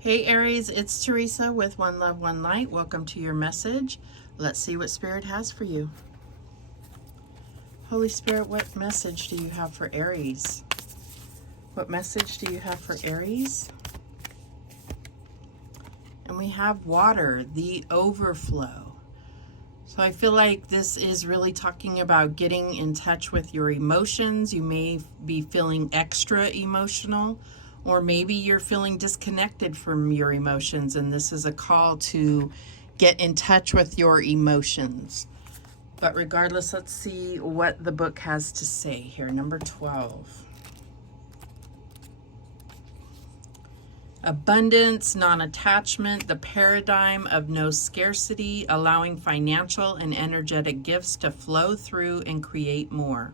Hey Aries, it's Teresa with One Love, One Light. Welcome to your message. Let's see what Spirit has for you. Holy Spirit, what message do you have for Aries? What message do you have for Aries? And we have water, the overflow. So I feel like this is really talking about getting in touch with your emotions. You may be feeling extra emotional, or maybe you're feeling disconnected from your emotions, and this is a call to get in touch with your emotions. But regardless, let's see what the book has to say here. Number 12. Abundance, non-attachment, the paradigm of no scarcity, allowing financial and energetic gifts to flow through and create more.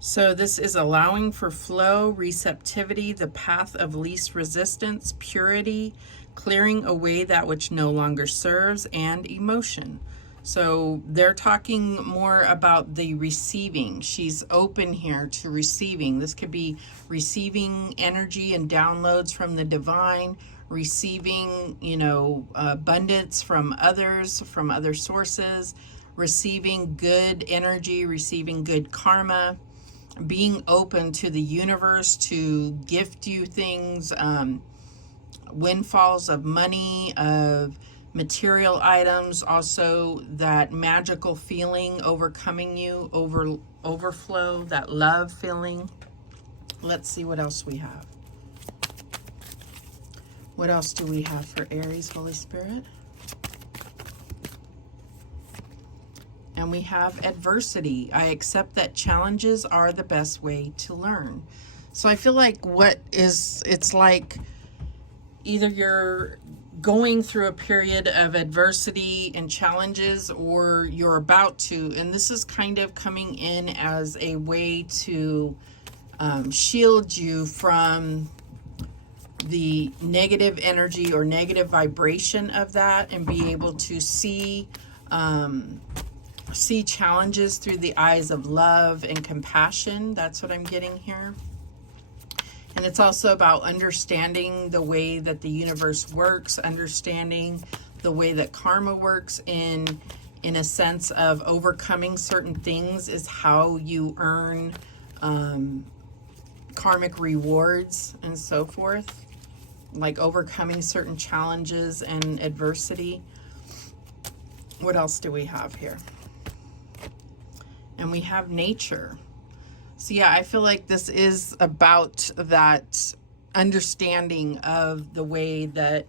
So this is allowing for flow, receptivity, the path of least resistance, purity, clearing away that which no longer serves, and emotion. So they're talking more about the receiving. She's open here to receiving. This could be receiving energy and downloads from the divine, receiving, abundance from others, from other sources, receiving good energy, receiving good karma, being open to the universe to gift you things, windfalls of money, of material items, also that magical feeling overcoming you, overflow, that love feeling. Let's see what else we have. What else do we have for Aries, Holy Spirit? And we have adversity. I accept that challenges are the best way to learn. So I feel like it's like either you're going through a period of adversity and challenges, or you're about to, and this is kind of coming in as a way to shield you from the negative energy or negative vibration of that, and be able to see challenges through the eyes of love and compassion. That's what I'm getting here. And it's also about understanding the way that the universe works, understanding the way that karma works in a sense of overcoming certain things is how you earn karmic rewards and so forth, like overcoming certain challenges and adversity. What else do we have here? And we have nature. So yeah, I feel like this is about that understanding of the way that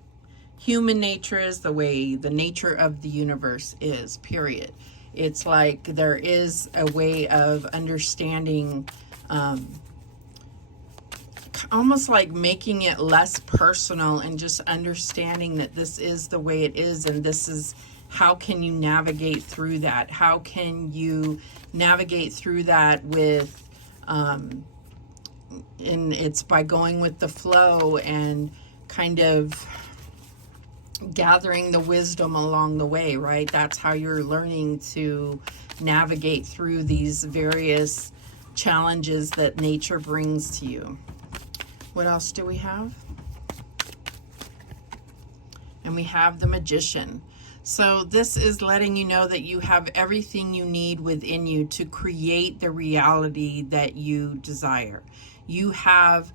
human nature is, the way the nature of the universe is, period. It's like there is a way of understanding, almost like making it less personal and just understanding that this is the way it is, and this is how can you navigate through that? How can you navigate through that with and it's by going with the flow and kind of gathering the wisdom along the way, right? That's how you're learning to navigate through these various challenges that nature brings to you. What else do we have? And we have the Magician. So this is letting you know that you have everything you need within you to create the reality that you desire. You have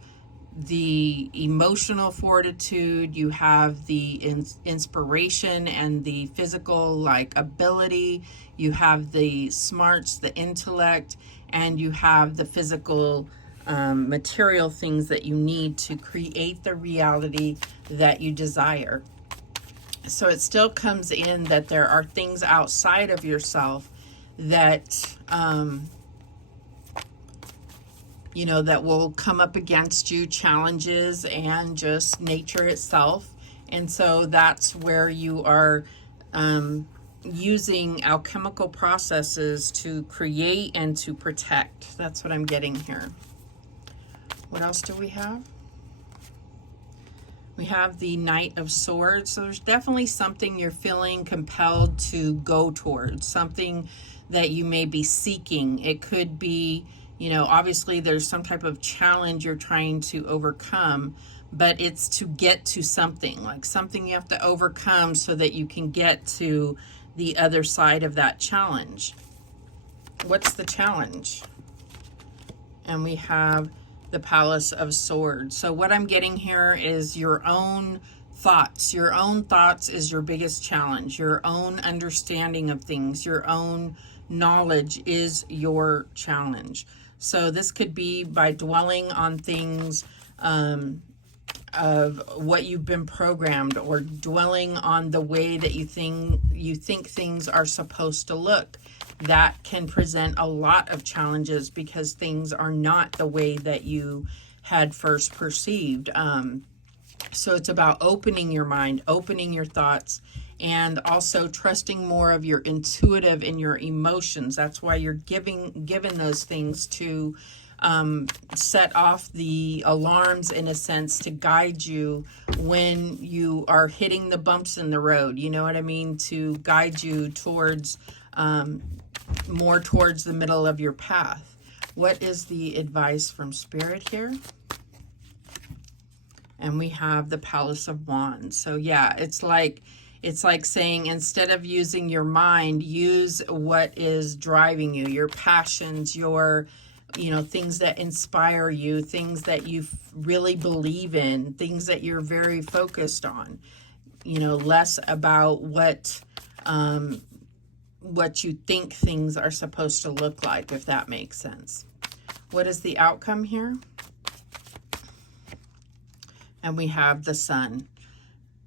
the emotional fortitude, you have the inspiration and the physical ability, you have the smarts, the intellect, and you have the physical material things that you need to create the reality that you desire. So it still comes in that there are things outside of yourself that, that will come up against you, challenges and just nature itself. And so that's where you are using alchemical processes to create and to protect. That's what I'm getting here. What else do we have? We have the Knight of Swords. So there's definitely something you're feeling compelled to go towards, something that you may be seeking. It could be You know, obviously there's some type of challenge you're trying to overcome, but it's to get to something, like something you have to overcome so that you can get to the other side of that challenge. What's the challenge? And we have the Palace of Swords. So what I'm getting here is your own thoughts. Your own thoughts is your biggest challenge. Your own understanding of things, your own knowledge is your challenge. So this could be by dwelling on things of what you've been programmed, or dwelling on the way that you think things are supposed to look. That can present a lot of challenges because things are not the way that you had first perceived. So it's about opening your mind, opening your thoughts, and also trusting more of your intuitive and your emotions. That's why you're given those things to set off the alarms, in a sense, to guide you when you are hitting the bumps in the road. You know what I mean? To guide you towards more towards the middle of your path. What is the advice from Spirit here? And we have the Palace of Wands. So yeah, it's like saying, instead of using your mind, use what is driving you, your passions, your, you know, things that inspire you, things that you really believe in, things that you're very focused on. You know, less about what you think things are supposed to look like, if that makes sense. What is the outcome here? And we have the Sun.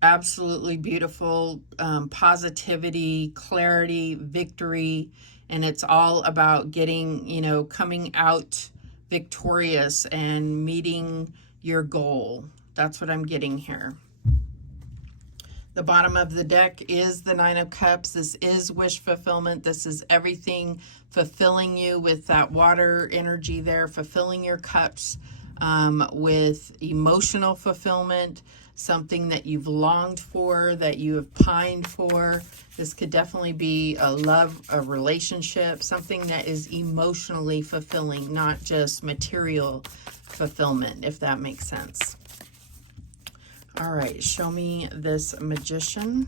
Absolutely beautiful, positivity, clarity, victory, and it's all about getting, you know, coming out victorious and meeting your goal. That's what I'm getting here. The bottom of the deck is the Nine of Cups. This is wish fulfillment. This is everything fulfilling you with that water energy there, fulfilling your cups with emotional fulfillment, something that you've longed for, that you have pined for. This could definitely be a love, a relationship, something that is emotionally fulfilling, not just material fulfillment, if that makes sense. All right, show me this Magician.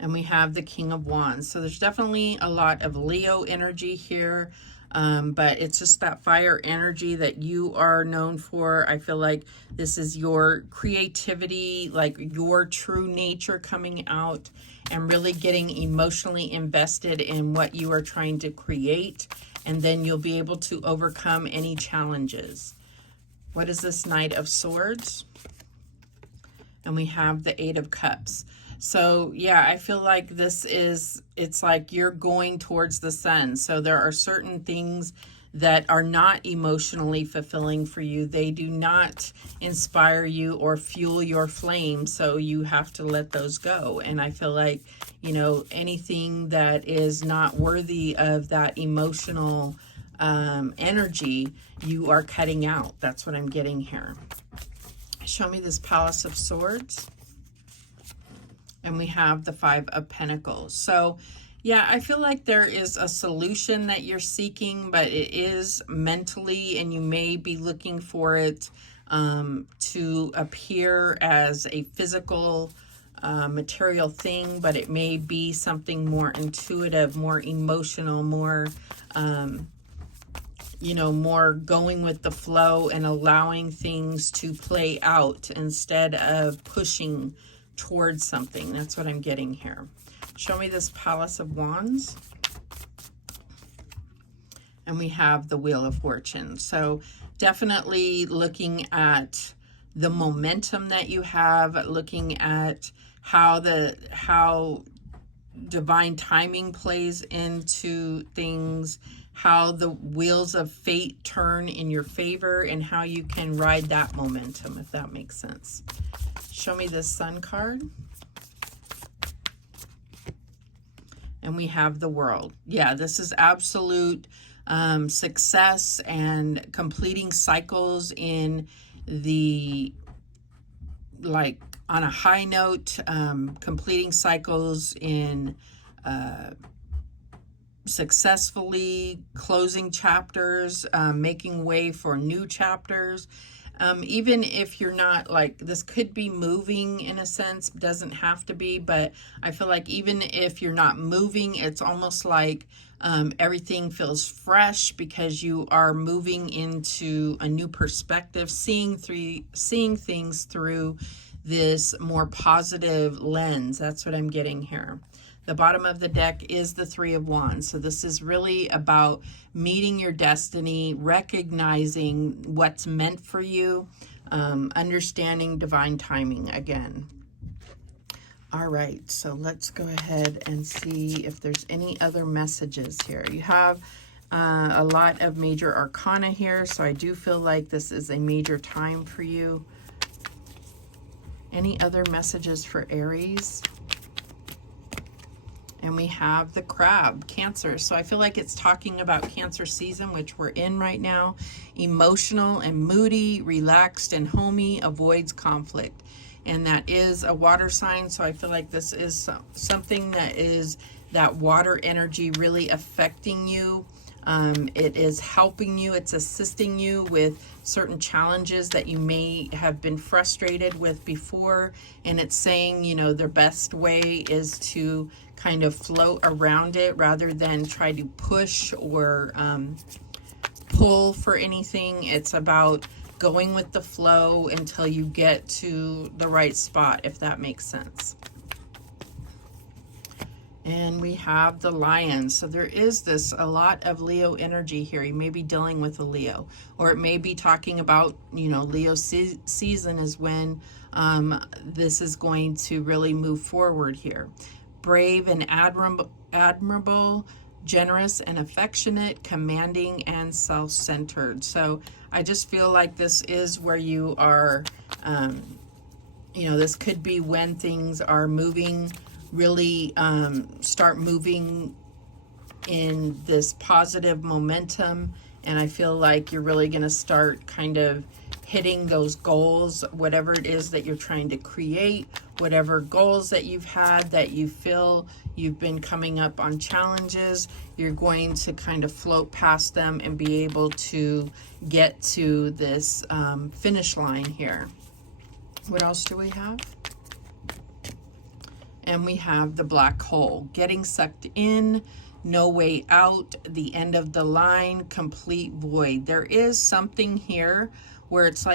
And we have the King of Wands. So there's definitely a lot of Leo energy here. But it's just that fire energy that you are known for. I feel like this is your creativity, like your true nature coming out and really getting emotionally invested in what you are trying to create. And then you'll be able to overcome any challenges. What is this Knight of Swords? And we have the Eight of Cups. So yeah, I feel like this is, it's like you're going towards the sun. So there are certain things that are not emotionally fulfilling for you. They do not inspire you or fuel your flame. So you have to let those go. And I feel like, you know, anything that is not worthy of that emotional energy, you are cutting out. That's what I'm getting here. Show me this Palace of Swords. And we have the Five of Pentacles. So yeah, I feel like there is a solution that you're seeking, but it is mentally, and you may be looking for it to appear as a physical material thing, but it may be something more intuitive, more emotional, more you know, more going with the flow and allowing things to play out instead of pushing towards something. That's what I'm getting here. Show me this Palace of Wands. And we have the Wheel of Fortune. So definitely looking at the momentum that you have, looking at how divine timing plays into things, how the wheels of fate turn in your favor, and how you can ride that momentum, if that makes sense. Show me this Sun card. And we have the World. Yeah, this is absolute success and completing cycles in the, like, on a high note, completing cycles in successfully closing chapters, making way for new chapters. Even if you're not, like, this could be moving in a sense, doesn't have to be, but I feel like even if you're not moving, it's almost like everything feels fresh because you are moving into a new perspective, seeing things through this more positive lens. That's what I'm getting here. The bottom of the deck is the Three of Wands. So this is really about meeting your destiny, recognizing what's meant for you, understanding divine timing again. All right, so let's go ahead and see if there's any other messages here. You have a lot of major arcana here, so I do feel like this is a major time for you. Any other messages for Aries? And we have the Crab, Cancer. So I feel like it's talking about Cancer season, which we're in right now. Emotional and moody, relaxed and homey, avoids conflict. And that is a water sign. So I feel like this is something that is that water energy really affecting you. It is helping you. It's assisting you with certain challenges that you may have been frustrated with before. And it's saying, you know, the best way is to kind of float around it rather than try to push or pull for anything. It's about going with the flow until you get to the right spot, if that makes sense. And we have the Lion. So there is a lot of Leo energy here. You may be dealing with a Leo, or it may be talking about, you know, Leo season is when this is going to really move forward here. Brave and admirable, generous and affectionate, commanding and self-centered. So I just feel like this is where you are, you know, this could be when things are moving, really start moving in this positive momentum. And I feel like you're really going to start kind of hitting those goals, whatever it is that you're trying to create, whatever goals that you've had that you feel you've been coming up on challenges, you're going to kind of float past them and be able to get to this finish line here. What else do we have? And we have the Black Hole, getting sucked in, no way out, the end of the line, complete void. There is something here where it's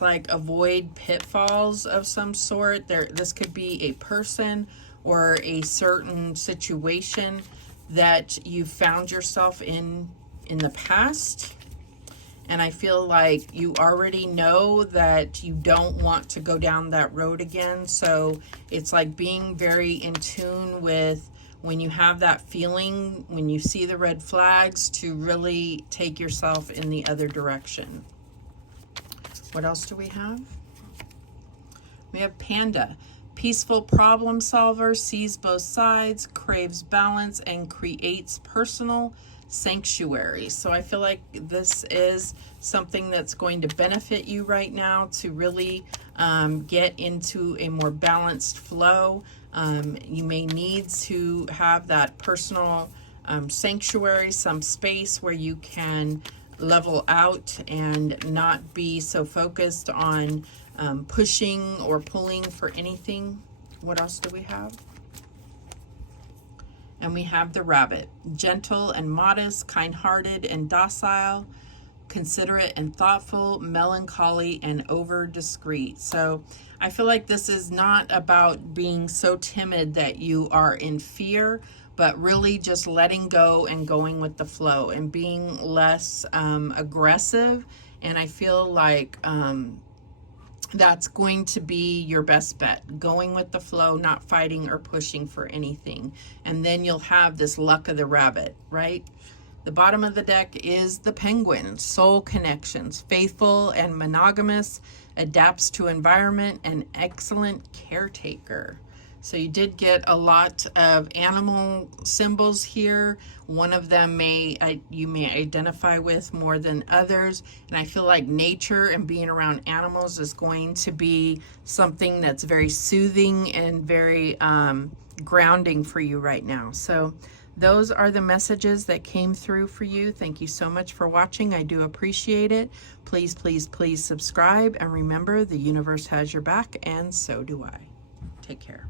like avoid pitfalls of some sort. This could be a person or a certain situation that you found yourself in the past. And I feel like you already know that you don't want to go down that road again. So it's like being very in tune with when you have that feeling, when you see the red flags, to really take yourself in the other direction. What else do we have? We have Panda. Peaceful problem solver, sees both sides, craves balance, and creates personal sanctuary. So I feel like this is something that's going to benefit you right now to really get into a more balanced flow. You may need to have that personal sanctuary, some space where you can level out and not be so focused on pushing or pulling for anything. What else do we have? And we have the Rabbit. Gentle and modest, kind-hearted and docile, considerate and thoughtful, melancholy and over discreet. So I feel like this is not about being so timid that you are in fear, but really just letting go and going with the flow and being less aggressive. And I feel like that's going to be your best bet. Going with the flow, not fighting or pushing for anything. And then you'll have this luck of the rabbit, right? The bottom of the deck is the Penguin. Soul connections, faithful and monogamous, adapts to environment, and excellent caretaker. So you did get a lot of animal symbols here. One of them you may identify with more than others. And I feel like nature and being around animals is going to be something that's very soothing and very grounding for you right now. So those are the messages that came through for you. Thank you so much for watching. I do appreciate it. Please, please, please subscribe. And remember, the universe has your back, and so do I. Take care.